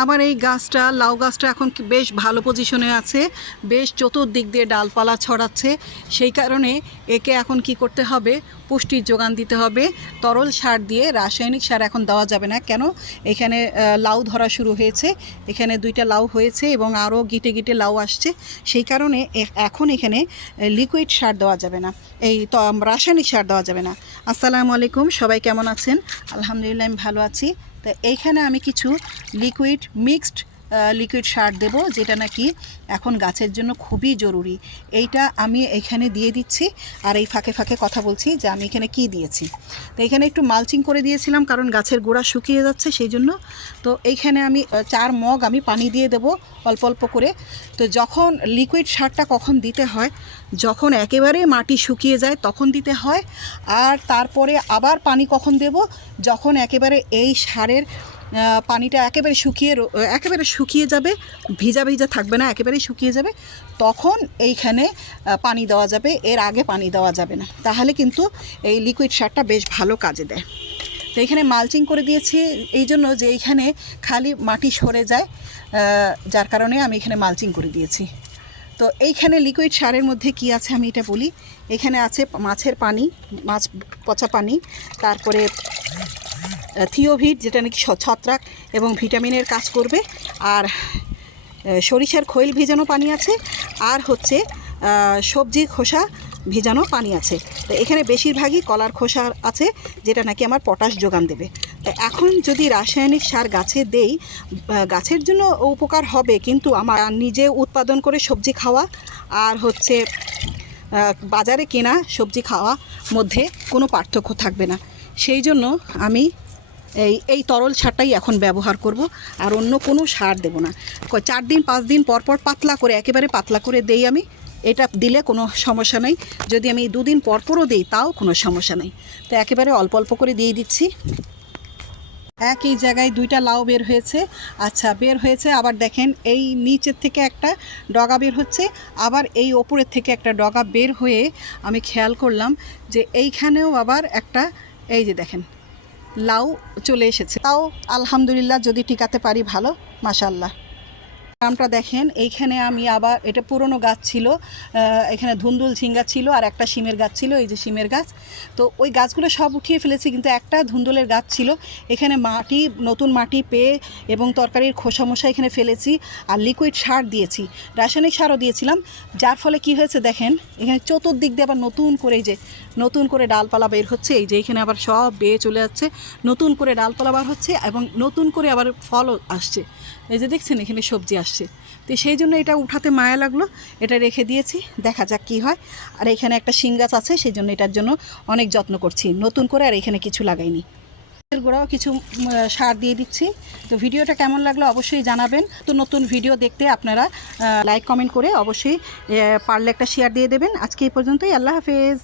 আমার এই গাছটা, লাউ গাছটা এখন বেশ ভালো পজিশনে আছে, বেশ চতুর্দিক দিয়ে ডালপালা ছড়াচ্ছে। সেই কারণে একে এখন কি করতে হবে? পুষ্টির যোগান দিতে হবে। তরল সার দিয়ে রাসায়নিক সার এখন দেওয়া যাবে না। কেন? এখানে লাউ ধরা শুরু হয়েছে। এখানে দুইটা লাউ হয়েছে এবং আরও গিটে গিটে লাউ আসছে। সেই কারণে এখন এখানে লিকুইড সার দেওয়া যাবে না। এই রাসায়নিক সার দেওয়া যাবে না। আসসালামু আলাইকুম। সবাই কেমন আছেন? আলহামদুলিল্লাহ, আমি ভালো আছি। তো এইখানে আমি কিছু লিকুইড মিক্সড লিকুইড সার দেব, যেটা নাকি এখন গাছের জন্য খুবই জরুরি। এইটা আমি এখানে দিয়ে দিচ্ছি, আর এই ফাঁকে ফাঁকে কথা বলছি যে আমি এখানে কি দিয়েছি। তো এখানে একটু মালচিং করে দিয়েছিলাম, কারণ গাছের গোড়া শুকিয়ে যাচ্ছে সেই জন্য। তো এইখানে আমি চার মগ আমি পানি দিয়ে দেব অল্প অল্প করে। তো যখন লিকুইড সারটা কখন দিতে হয়, যখন একেবারে মাটি শুকিয়ে যায় তখন দিতে হয়। আর তারপরে আবার পানি কখন দেব, যখন একেবারে এই সারের পানিটা একেবারে শুকিয়ে একেবারে শুকিয়ে যাবে, ভিজা ভিজা থাকবে না একেবারে শুকিয়ে যাবে। তখন এইখানে পানি দেওয়া যাবে, এর আগে পানি দেওয়া যাবে না। তাহলে কিন্তু এই লিকুইড সারটা বেশ ভালো কাজে দেয়। তো এখানে মালচিং করে দিয়েছি, এই জন্য যে এইখানে খালি মাটি সরে যায় যার কারণে আমি এখানে মালচিং করে দিয়েছি। তো এইখানে লিকুইড সারের মধ্যে কি আছে আমি এটা বলি। এখানে আছে মাছের পানি, মাছ পচা পানি, তারপরে থিওভিট, যেটা নাকি ছত্রাক এবং ভিটামিনের কাজ করবে। আর সরিষার খৈল ভিজানো পানি আছে। আর হচ্ছে সবজি খোসা ভিজানো পানি আছে। তো এখানে বেশিরভাগই কলার খোসা আছে, যেটা নাকি আমার পটাশ যোগান দেবে। এখন যদি রাসায়নিক সার গাছে দেই গাছের জন্য উপকার হবে, কিন্তু আমার নিজে উৎপাদন করে সবজি খাওয়া আর হচ্ছে বাজারে কেনা সবজি খাওয়া মধ্যে কোনো পার্থক্য থাকবে না। সেই জন্য আমি এই এই তরল সারটাই এখন ব্যবহার করব, আর অন্য কোনো সার দেব না। চার দিন, পাঁচ দিন পর পর পাতলা করে, একেবারে পাতলা করে দেই আমি, এটা দিলে কোনো সমস্যা নেই। যদি আমি দুদিন পরপরও দিই, তাও কোনো সমস্যা নেই। তো একেবারে অল্প অল্প করে দিয়ে দিচ্ছি। একই জায়গায় দুইটা লাউ বের হয়েছে। আচ্ছা বের হয়েছে, আবার দেখেন এই নিচের থেকে একটা ডগা বের হচ্ছে, আবার এই ওপরের থেকে একটা ডগা বের হয়ে আমি খেয়াল করলাম যে এইখানেও আবার একটা, এই যে দেখেন লাউ চলে এসেছে। তাও আলহামদুলিল্লাহ যদি টিকাতে পারি ভালো মাশাল্লাহ নামটা দেখেন। এইখানে আমি আবার, এটা পুরনো গাছ ছিল এখানে ধুন্দুল ঝিঙ্গা ছিল আর একটা শিমের গাছ ছিল, এই যে শিমের গাছ। তো ওই গাছগুলো সব উঠিয়ে ফেলেছি, কিন্তু একটা ধুন্দুলের গাছ ছিল। এখানে মাটি, নতুন মাটি পেয়ে এবং তরকারির খোসা মশা এখানে ফেলেছি আর লিকুইড সার দিয়েছি, রাসায়নিক সারও দিয়েছিলাম। যার ফলে কি হয়েছে দেখেন, এখানে চতুর্দিক দিয়ে আবার নতুন করে এই যে, নতুন করে ডালপালা বের হচ্ছে, এই যে এখানে আবার সব বেয়ে চলে যাচ্ছে। নতুন করে ডালপালা বার হচ্ছে এবং নতুন করে আবার ফলও আসছে। এই যে দেখছেন এখানে সবজি আসছে। তো সেই জন্য এটা উঠাতে মায়া লাগল, এটা রেখে দিয়েছি, দেখা যাক কি হয়। আর এখানে একটা শিং গাছ আছে, সেই জন্য এটার জন্য অনেক যত্ন করছি। নতুন করে আর এখানে কিছু লাগাইনি। গোড়াও কিছু সার দিয়ে দিচ্ছি। তো ভিডিওটা কেমন লাগল অবশ্যই জানাবেন। তো নতুন ভিডিও দেখতে আপনারা লাইক, কমেন্ট করে অবশ্যই পারলে একটা শেয়ার দিয়ে দেবেন। আজকে এই পর্যন্তই, আল্লাহ হাফেজ।